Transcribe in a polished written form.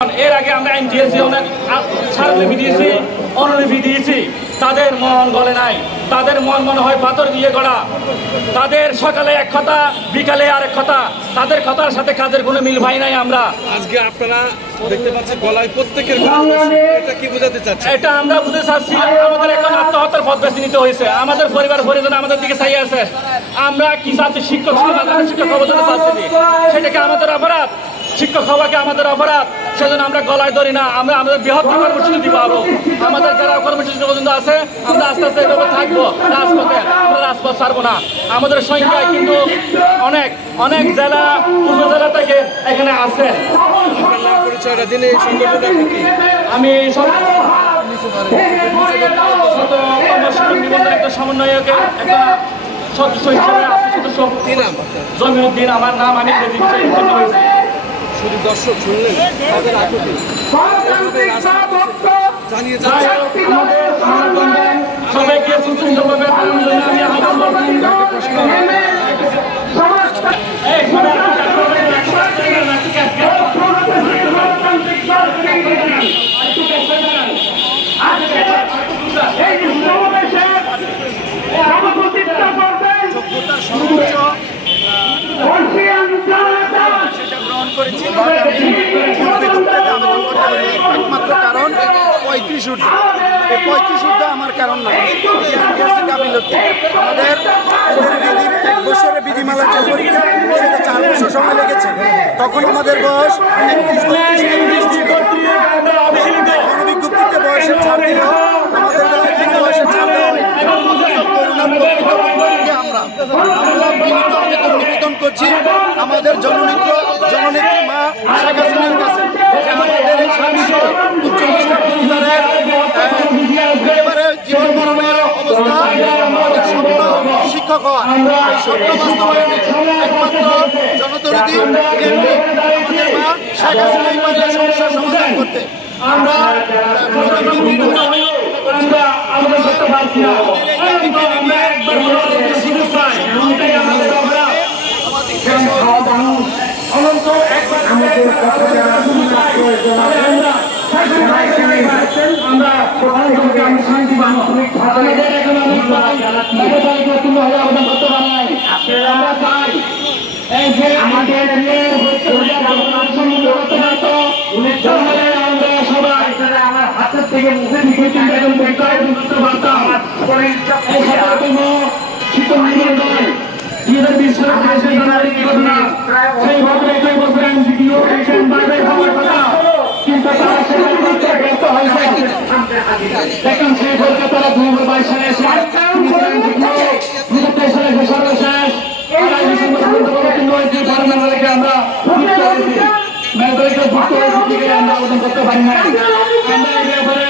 এর আগে আমরা আইন দিয়েছি, অনেক স্মারকলিপি দিয়েছি, অনুলিপি দিয়েছি। তাদের মন গলে নাই, তাদের মন মনে হয় পাথর দিয়ে গড়া। তাদের সকালে এক কথা, বিকালে আরেক কথা। তাদের কথার সাথে কাজের কোনো মিল ভাই নাই। আমরা আজকে আপনারা দেখতে পাচ্ছেন গলায় প্রত্যেকের, এটা কি বোঝাতে চাচ্ছেন? এটা আমরা বুঝতে চাচ্ছি, আমাদের এখন আত্মহত্যার পথ বেছে নিতে হয়েছে। আমাদের পরিবার পরিজন আমাদের দিকে চাই আছে। আমরা কি চাচ্ছি? শিক্ষক শিক্ষক হবো চাচ্ছি, সেটাকে আমাদের অপরাধ। শিক্ষক হওয়াকে আমাদের অপরাধ, সেজন্য আমরা গলায় ধরি না। আমরা আমাদের বৃহত্তর কর্মসূচি দিব। আরো আমাদের যারা কর্মসূচি পর্যন্ত আছে, আমরা আস্তে আস্তে এভাবে থাকবো রাজপথে। আমরা রাজপথ ছাড়বো না। আমাদের সংখ্যায় কিন্তু অনেক অনেক জেলা, উপজেলা থেকে এখানে আছে। আপনার নাম পরিচয়টা দিলে এই সংগঠনটা কি? আমি একটা সমন্বয়কের একটা সদস্য হিসেবে আছি। কি নাম? জমিরুদ্দিন আমার নাম। আমি উত্তীর্ণ হয়েছি। শুধু দর্শক শুনলেন তাদের আকুতি জানিয়ে সবাইকে সুশৃঙ্খলভাবে আমি আহ্বান একমাত্র কারণ 35 ঊর্ধ্ব। এই 35 ঊর্ধ্ব আমার কারণ না, আমাদের 1 বছরের বিধিমালা যে পরীক্ষা, সেটা 4 বছর সময় লেগেছে। তখন আমাদের বয়স 31-32 বয়সের ছাড় দিল, আমাদের বয়সের ছাড় দেওয়া আমরা নিবেদন করছি আমাদের জননেত্রী মা শেখ হাসিনার কাছে, আমাদের এই 743টা পরিবারের একেবারে জীবন মরণের অবস্থা, আমাদের স্বপ্ন শিক্ষক হওয়া, এই স্বপ্ন বাস্তবায়নে একমাত্র জনদরদী কেন্দ্রে আমাদের মা শেখ হাসিনা এই সমস্যার সমাধান করতে আমরা থেকে মুখে দিকে দেখেন সেই বলতে তারা 2022 সালে সর্বশেষ আমরা আবেদন করতে পারি না। আমরা এই ব্যাপারে